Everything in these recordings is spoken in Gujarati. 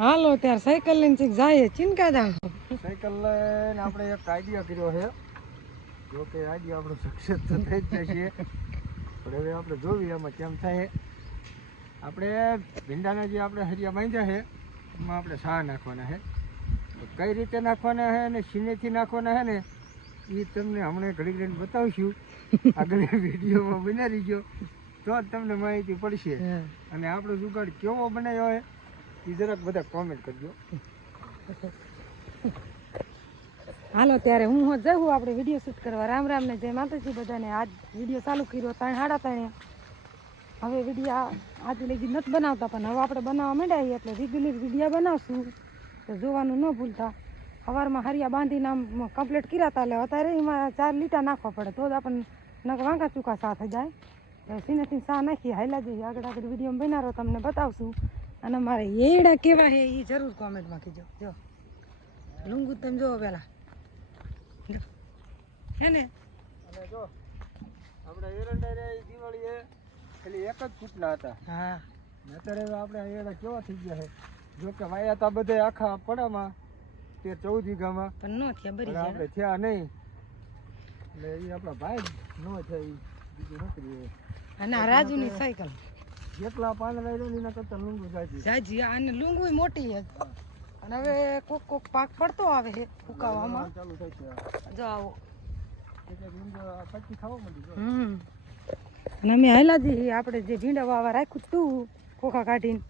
હાલો ત્યારે સાયકલ લઈને ચીક જાય ચિંકા જાવ સાયકલ લઈને આપણે એક આઈડિયા કર્યો છે. જો કે આઈડિયા આપણો સક્સેસ તો થઈ જ જશે. પણ હવે આપણે જોવી એમાં કેમ થાય. આપણે ભીંડાના જે આપણે હરિયા બાંધ્યા છે એમાં આપણે સાહ નાખવાના છે. કઈ રીતે નાખવાના છે અને સિનેથી નાખવાના છે ને એ તમને હમણાં ઘડી ઘડીને બતાવશું. આગળ વિડીયોમાં બનાવી ગયો તો જ તમને માહિતી પડશે. અને આપણો જુગાડ કેવો બનાવ્યો હોય જરાક બધા કોમેન્ટ કરજો. હાલો, ત્યારે હું હોત જાઉં આપણે વીડિયો શૂટ કરવા. રામ રામ ને જય માતાજી બધાને. આજ વીડિયો ચાલુ કર્યો, ત્રણ સાડા ત્રણે. હવે વિડીયા આજે લગી નથી બનાવતા, પણ હવે આપણે બનાવવા માંડ્યા એટલે રેગ્યુલર વિડીયા બનાવશું. તો જોવાનું ન ભૂલતા. સવારમાં હરિયા બાંધીને આમ કમ્પ્લીટ કર્યા હતા એટલે અત્યારે એમાં ચાર લીટા નાખવા પડે. તો જ આપણને નક વાંકા ચૂકા સા થઈ જાય સીનેથી સા નાખી હાઈલા જઈએ. આગળ આગળ વીડિયો બનાવો તમને બતાવશું. અને મારે એડા કેવા છે એ જરૂર કોમેન્ટમાં કીજો. જો. લુંગુ તમે જોવો પેલા. હે ને? અને જો આપણે એરંડા રહ્યા એ દિવાળીએ ખાલી એક જ ફૂટના હતા. હા. અત્યારે આપણે એડા કેવા થઈ ગયા છે જો કે વાયા હતા બધે આખા પડામાં તે ચૌદ વીઘામાં. પણ નો થયા બરી આપણે થયા નહીં. એટલે એ આપણા ભાઈ ન થાય ઈ. બીજું નથી. અને રાજુની સાયકલ. જેટલા પાન લઈ એના કરતા લુંગુ છે જાજી આને લુંગુ મોટી છે. અને હવે કોક કોક પાક પડતો આવે છે ફૂકાવામાં ચાલુ થાય છે. જો આવો. હમ. અને અમે હાલા જઈએ આપણે જે ભીંડા વાવા રાખ્યું તું ખોખા કાઢીને.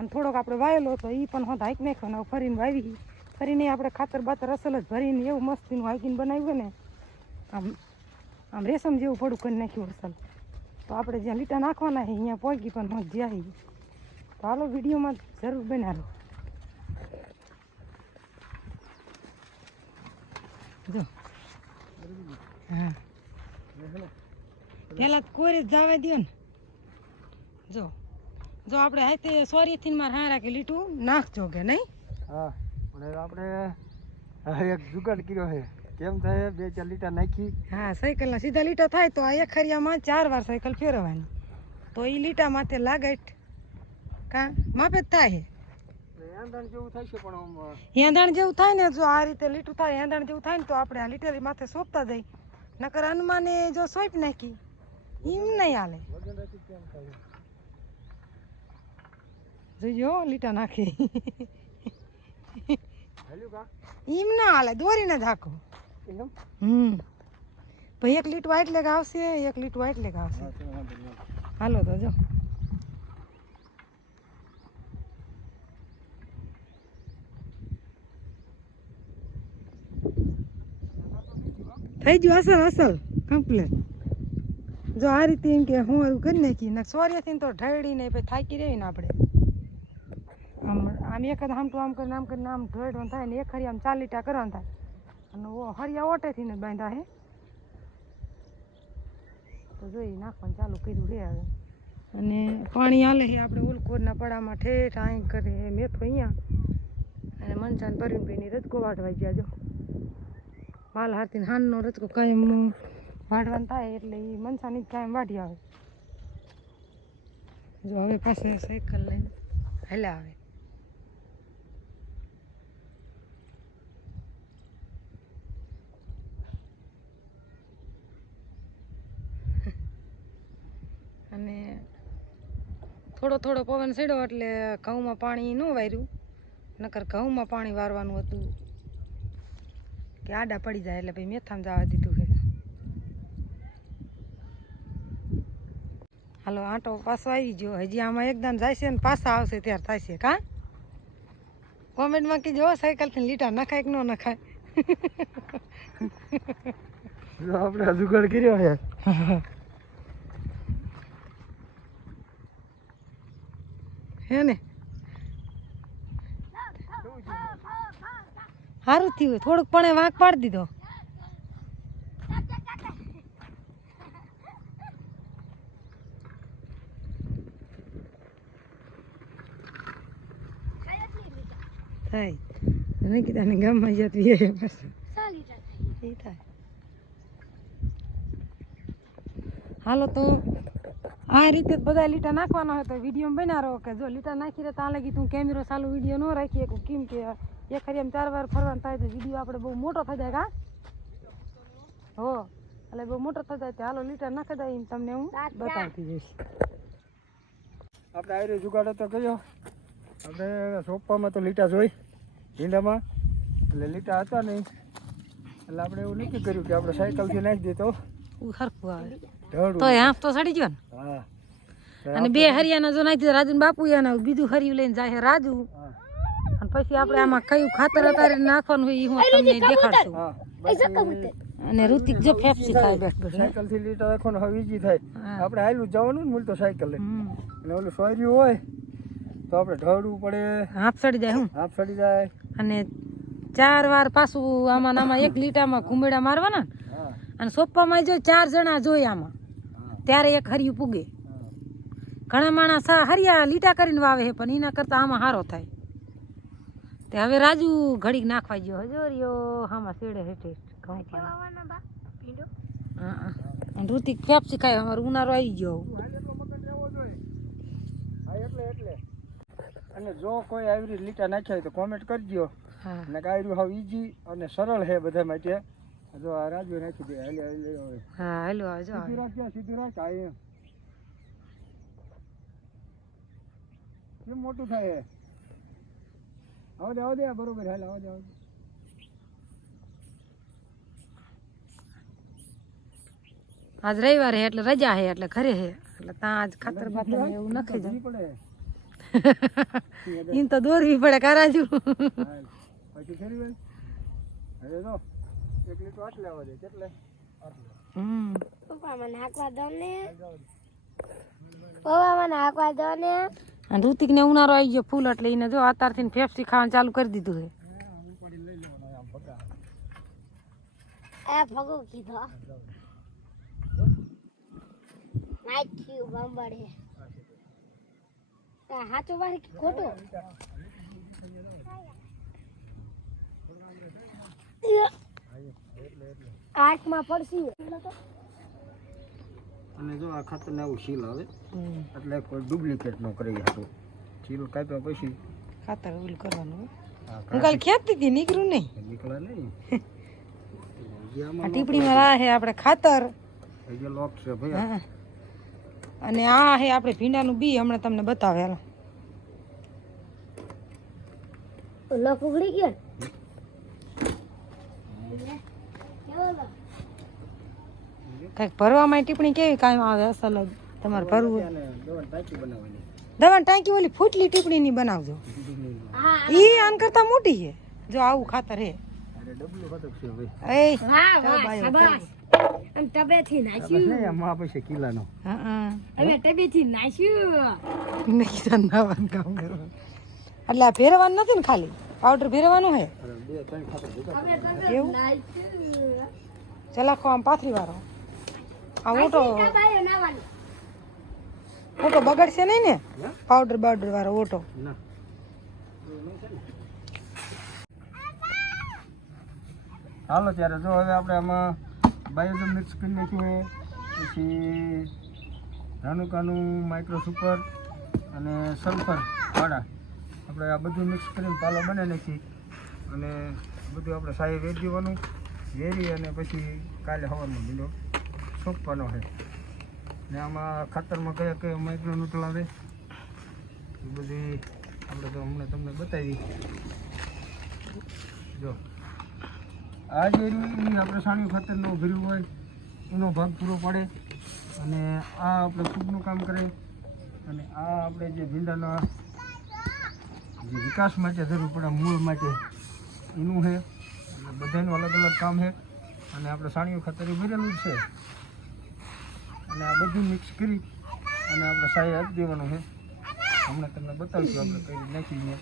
અને થોડોક આપણે વાયેલો હતો એ પણ હોત હાઈક નાખ્યો ને ફરીને વાવી ફરીને આપણે ખાતર બાતર અસલ જ ભરીને એવું મસ્તીનું હાઈકીને બનાવ્યું ને. આમ આમ રેશમ જેવું પડું કરી નાખ્યું અસલ. તો આપણે જ્યાં લીટા નાખવાના છે, અહીંયા પહોંચી પણ હોત જ્યાં તો હાલો વિડીયોમાં જરૂર બનાવો. જો. હા. પેલા કોરે જવા દો ને. જો. જો આપણે હાથે સોરીથી મારે હારા કે લીટું નાખજો કે નહીં? હા, પણ આપણે એક જુગાડ કર્યો છે. કેમ થાય? બે ચાર લીટર નાખી. હા સાયકલના સીધા લીટા થાય તો આ એક ખરિયામાં ચાર વાર સાયકલ ફેરવવાની. તો એ લીટા માથે લાગે કા? માપે જ થાય. એંધણ જેવું થાય છે પણ હેંદણ જેવું થાય ને જો આ રીતે લીટું થાય હેંધાણ જેવું થાય ને તો આપણે આ લીટેલી માથે સોંપતા જઈ. નકર હનુમાને જો સોંપ નાખી એમ નહીં હાલે. જોઈજો લીટા નાખી. એમ ના હાલે દોરીને જ હાકો. એકદમ હમ. ભાઈ એક લીટ વાઈટ લેગ આવશે એક લીટ વાઈટ લેગ આવશે. હાલો તો જો. થઈ ગયું અસલ અસલ કમ્પ્લેટ જો આ રીતે એમ કે હું એવું કરી નાખી ને સોર્યથી તો ઢળી ને પછી થાકી રહી ને આપણે. આમ આમ એક જ આમ તો આમ કરીને આમ કરીને આમ ઢળવાનું થાય ને એક ખરી આમ ચાર લીટા કરવાનું થાય. અને હરિયા ઓટેથી ને બાંધા હે. તો જોઈ નાખવાનું ચાલુ કર્યું રે હવે. અને પાણી હાલે છે આપણે ઉલકોરના પડામાં ઠેઠ આઈ કરે મેથો અહીંયા. અને મનસાન પરવીનભાઈની રજકો વાટવા ગયા જો. માલ હારતી હાનનો રજકો કાયમ વાટવાનું થાય એટલે એ મનસાની કાયમ વાટી આવે જો હવે પાસે સાયકલ લઈને હાલ્યા આવે. અને થોડો થોડો પવન ચડ્યો એટલે ઘઉંમાં પાણી ન વાર્યું. નકર ઘઉંમાં પાણી વારવાનું હતું. કે આડા પડી જાય એટલે ભાઈ મેથામાં જવા દીધું છે. હાલો આંટો પાછો આવી ગયો. હજી આમાં એકદમ જાય છે ને પાછા આવશે ત્યારે થાય છે કા? કોમેન્ટમાં કીજો સાયકલથી લીટા નખાય કે ન નખાય? આપણે જુગાડ કર્યો છે હે ને? સારું થયું થોડુંક પણ વાંક પાડી દીધો. થાય. અને કીધા ગામમાં જતી એ બસ એ થાય. હાલો તો આ રીતે બધા લીટા નાખવાના હોય તો વીડિયો બના રહો કે જો લીટા નાખી રહે ત્યાં લગી તું કેમેરો ચાલુ વીડિયો ન રાખી શકું કેમ કે એક હરિયામાં ચાર વાર ફરવાનું થાય તો વીડિયો આપણે બહુ મોટો થઈ જાય કા? હો એટલે બહુ મોટો થઈ જાય તો હાલો લીટા નાખી એમ તમને હું બતાવતી જઈશ. આપણે આયરે જુગાડો તો કર્યો. આપણે સોપામાં તો લીટા જોઈ ભીંડામાં એટલે લીટા હતા નહીં. એટલે આપણે એવું નક્કી કર્યું કે આપણે સાયકલથી નાખી દઈએ તો. સરખું આવે. તો હાફ તો સડી ગયો ને. હા. અને બે હરિયાના જો નાખી રાજુ બાપુ અને બીજું હરિયું લઈને જાય છે રાજુ અને પછી આપણે આમાં કયું ખાતર અત્યારે નાખવાનું હોય એ હું તમને દેખાડશું. અને ઋતિક જો ફેફસી ખાય બેઠ બેઠ સાયકલથી લીટર રાખો ને હવે ઈજી થાય. આપણે હાલું જવાનું ને મૂલતો સાયકલ. લઈને અને ઓલું સોર્યું હોય તો આપણે ઢળવું પડે. હાફ સડી જાય હું? હાફ સડી જાય. અને ચાર વાર પાછું આમાં ને આમાં એક લીટામાં ઘુમેડા મારવાના અને સોપ્પામાં જો ચાર જણા જોઈએ આમાં. ત્યારે એક હરિયું પૂગે. ઘણા માણસ હરિયા લીટા કરીને વાવે છે પણ એના કરતાં આમાં સારો થાય. તે હવે રાજુ ઘડીક નાખવા ગયો. હજો રહ્યો આમાં શેડે હેઠે ઘઉં હા ઋતિક ફેફસી ખાય અમારો ઉનાળો આવી ગયો. હા એટલે એટલે અને જો કોઈ આવી રીત લીટા નાખ્યા હોય તો કોમેન્ટ કરજો હા. અને ગાયરું હાવ ઈજી અને સરળ છે બધા માટે જો આ રાજુ નાખી દે હાલે હાલે હા હાલો આવજો સીધું રાખ સીધું રાખ આ કેમ મોટું થાય આવો દે આવો દે બરોબર હાલ આવો દે આવો દે. આજ રવિવાર હે એટલે રજા હે એટલે ઘરે હે. એટલે ત્યાં આજ ખાતર બાતર એવું નખી જાય. પડે. એમ તો દોરવી પડે કારાજુ. પછી ફેરી વળી. હવે જો એક લીટર દે કેટલે? આટલે. હમ. અને ઋતિક ને. ઉનાળો આવી ગયો ફૂલ એટલે એને જો અત્યારથી ફેફસી ખાવાનું ચાલુ કરી દીધું હે ઉપાડી લઈ લેવાના આમ ભગા. આઠમાં પડશે અને જો આ ખાતર ને આવું સીલ આવે એટલે કોઈ ડુપ્લિકેટ નો કરી હતું સીલ કાપ્યા પછી ખાતર ઓલું કરવાનું હું કાલ ખેતી હતી નીકળ્યું નહીં. નીકળે નહીં. ટીપડીમાં આ આપણે ખાતર. લોક છે ભાઈ અને આ હે આપણે ભીંડાનું બી હમણાં તમને બતાવે હાલો. લોક ઉગડી ગયો કંઈક ભરવામાં ટીપણી કેવી કાંઈ આવે અસલ તમારે ભરવું? દવાની ટાંકી ઓલી ફૂટલી ટીપણીની બનાવજો. ઈ આન કરતા મોટી છે. જો આવું ખાતર હે. કામ એટલે આ ભેરવાનું નથી ને ખાલી? પાવડર ભેરવાનું હે? એવું? ચલાખો આમ પાથરી વાળો. આ ઓટો ઓટો બગડશે નહીં ને? પાવડર બાવડર વાળો ઓટો. હાલો ત્યારે જો હવે આપણે આમાં બાયોજમ મિક્સ કરી નાખ્યું છે. પછી રાનુકાનું માઇક્રો સુપર અને સલ્ફર વાળા. આપણે આ બધું મિક્સ કરીને પાલો બને નાખી અને બધું આપણે સાહી વેરી દેવાનું. વેરી અને પછી કાલે હવાનો બીજો સોંપવાનો છે. ને આમાં ખાતરમાં કયા કયા માઇક્રો ન્યુટ્રલ આવે? એ બધી આપણે તો હમણાં તમને બતાવી. જો. આ જે આપણે સાણિયું ખાતરનું ભર્યું હોય, એનો ભાગ પૂરો પાડે. અને આ આપણે ફૂગનું કામ કરે. અને આ આપણે જે ભીંડાના જે વિકાસ માટે જરૂર પડે મૂળ માટે. એનું છે. અને બધાનું અલગ અલગ કામ છે. અને આપણે સાણીયું ખાતર ભરેલું જ છે. અને આ બધું મિક્સ કરી અને આપણે સાહી આપી દેવાનું છે. હમણાં તમને બતાવીશું આપણે કઈ નાખીને.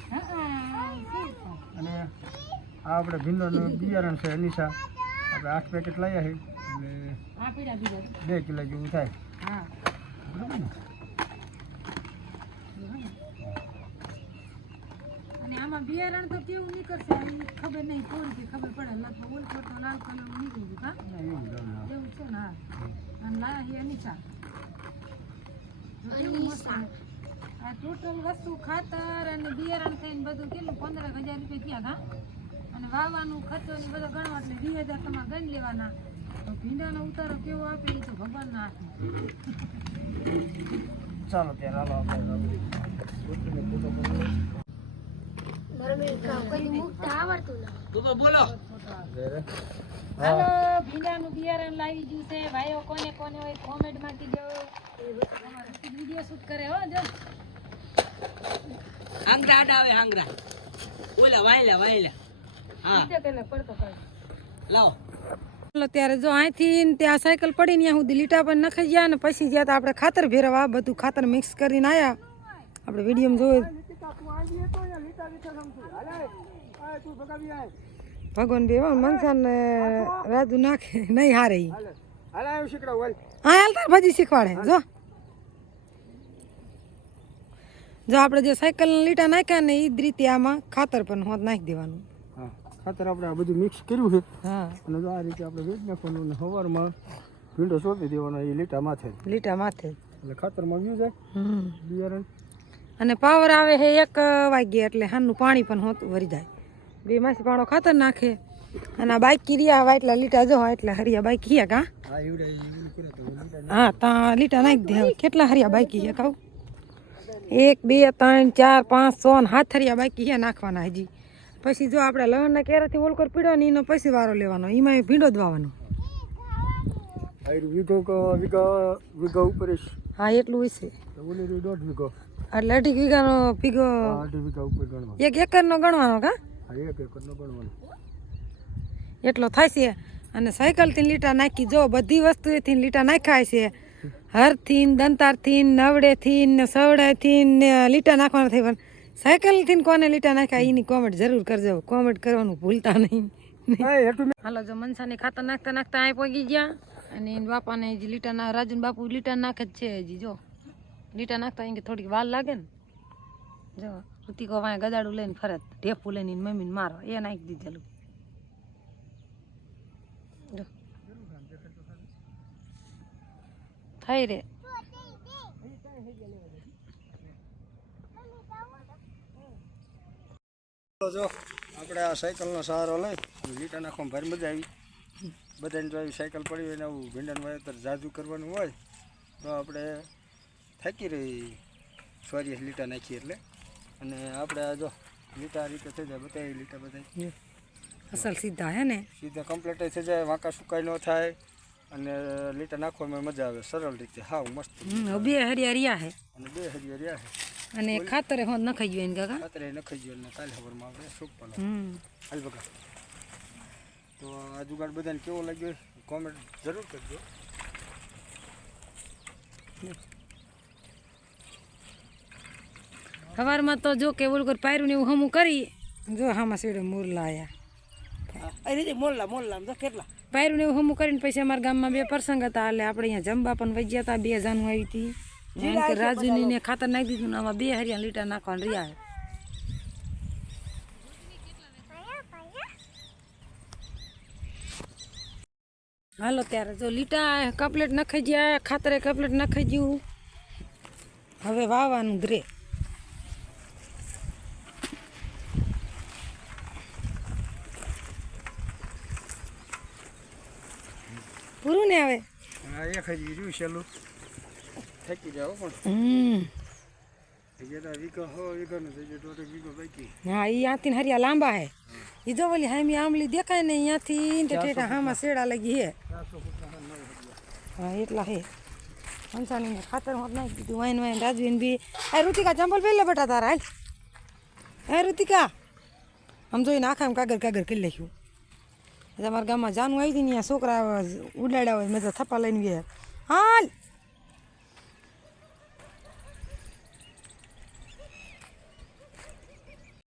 અને આ આપણે ભીંડોનું બિયારણ છે અનિશા. આપણે આઠ પેકેટ લાવ્યા છે. એટલે બે કિલો જેવું થાય. બરાબર ને અને આમાં બિયારણ તો કેવું નીકળશે ખબર નહીં થોડી કે ખબર પડે. લગભગ ઓલ તો લાલ કલર નીકળી ગયું હા? ના, એવું છે ને હા. અને લાયા હે અનિશા આ ટોટલ વસ્તુ ખાતર અને બિયારણ થઈને બધું કેટલું? પંદર હજાર રૂપિયા થયા હતા અને વાવવાનું ખર્ચો ને બધો ગણવા એટલે વીસ હજાર તમારે ગણી લેવાના. તો ભીંડાનો ઉતારો કેવો આપે એ તો ભગવાનના હાથમાં ચાલો ત્યારે હાલો આપણે હાલો ભીંડાનું બિયારણ લાવી ગયું છે. ભાઈઓ કોને કોને હોય કોમેન્ટમાં કીજો વીડિયો શૂટ કરે હો જો. આંગરા આવે આંગરા ઓલા વાયલા વાયલા. હા. તેને પડતો લાવો. ત્યારે જો અહીંથી ત્યાં સાયકલ પડી ને ત્યાં સુધી લીટા પર નખાઈ ગયા ને પછી ગયા તો આપણે ખાતર ભેરવા બધું ખાતર મિક્સ કરીને આયા. આપણે વિડીયોમાં જોયું. ભગવાન બે મનસાન ને રાજુ નાખે નહીં હારે. હા હાલ તાર ભજી શીખવાડે. જો. જો આપણે જે સાયકલ લીટા નાખ્યા ને એ જ રીતે આમાં ખાતર પણ હોત નાખી દેવાનું. ખાતર આપણે આ બધું મિક્સ કર્યું છે. હા. અને જો આ રીતે આપણે વેચ નાખવાનું અને સવારમાં ભીંડો સોંપી દેવાનો એ લીટા માથે. લીટા માથે. એટલે ખાતરમાં ગયું જાય બિયારણ. અને પાવર આવે છે એક વાગ્યે એટલે હાનનું પાણી પણ હોતું વરી જાય. બે માસી પાણો ખાતર નાખે અને આ બાઈક રહ્યા હોય એટલે લીટા જો એટલે હરિયા બાઈક હિયા કા? હા એવડે એવું કરે તો લીટા નાખી. દે. કેટલા હરિયા બાઈક હિયા કહું એક બે ત્રણ ચાર પાંચ છ ને હાથ હરિયા બાઈક હિયા નાખવાના હજી. પછી જો આપણે લવણના કેરાથી ઓલકોર પીડો ને એનો પછી વારો લેવાનો. એમાં ભીંડો દવાનો. હા એટલું હશે એટલે અઢી વીઘાનો ભીગો અઢી વીઘા ઉપર ગણવાનું. એક એકરનો ગણવાનો કા? હા એક એકરનો ગણવાનું. એટલો થાય છે. અને સાયકલથી લીટા નાખી જો બધી વસ્તુએથી લીટા નાખાય છે. હરથી ને દંતારથી નવડેથી ને સવડેથી ને લીટા નાખવાના થઈ પણ સાયકલથી ને કોને લીટા નાખ્યા? એની કોમેન્ટ જરૂર કરજો. કોમેન્ટ કરવાનું ભૂલતા નહીં. હાલો જો મનસાને ખાતર નાખતા નાખતા અહીં પહોંચી ગયા. અને એના બાપાને હજી લીટા ના રાજન બાપુ લીટા નાખે જ છે હજી જો. લીટા નાખતા અહીં થોડીક વાર લાગે ને. જો ઋતિકો વાંય ગદાડું લઈને ફરત, ઢેફું લઈને મમ્મીને મારો, એ નાખી દીધેલું જો. થઈ રે. જો, આપણે આ સાયકલનો સહારો લઈ લીટા નાખવામાં ભારે મજા આવી. બધાને જો સાયકલ પડી હોય ને આવું ભીંડાનું વાવેતર જાજુ કરવાનું હોય, તો આપણે થાકી રહી સોરી લીટા નાખીએ એટલે. અને આપણે આ જો લીટા રીતે થઈ જાય બધા લીટા બધા અસલ સીધા હે ને? સીધા કમ્પ્લીટ થઈ જાય વાંકા સુકાઈ ન થાય અને લીટા નાખવામાં મજા આવે સરળ રીતે હાવ મસ્ત. બે હરિયા હે. અને બે હરિયા છે અને ખાતરે હોત નખાઈ ગયું કાકા? ખાતરે નખાઈ ગયો ને કાલે ખબરમાં આપણે સુક પણ હાલ બકા. તો આ જુગાડ બધાને કેવો લાગ્યો? કોમેન્ટ જરૂર કરજો. સવારમાં તો જો કે ઓલું પાયરું ને એવું હમું કરી જો હામાં સેડે મોરલા આયા. મોરલા મોલ્લા તો કેટલા? પાયરું ને એવું હમું કરીને પછી અમારા ગામમાં બે પ્રસંગ હતા. એટલે આપણે અહીંયા જમવા પણ વજ્યા હતા બે જાનું આવી હતી. રાજુની ને ખાતર નાખી દીધું ને આમાં બે હરિયા લીટા નાખવાનું રહ્યા હાલો ત્યારે જો લીટા કપલેટ નખાઈ ગયા ખાતરે કપલેટ નખાઈ ગયું. હવે વાવવાનું જ પૂરું ને હવે? આ એક હજી રહ્યું છેલ્લું. થાકી જાવ પણ. હમ. હજી તો વીઘો હો વીઘોનું થઈ જાય દોઢ વીઘો બાકી. હા ઈ ત્યાંથી ને હરિયા લાંબા હે. ઈ જો ઓલી હામી આમલી દેખાય ને ત્યાંથી ને ઠેઠા હામાં શેડા લગી હે. હા એટલા હે. હંસાની ને ખાતર હોત નાખી દીધું વાઈન વાઈન રાજવીન બી. આ ઋતિકા ચંપલ પહેલે બેટા તારા અમારા ગામમાં જાનું આવી હતી ને છોકરા ઉડાડ્યા હોય, મેં તો થપ્પા લઈને ગયા હાલ!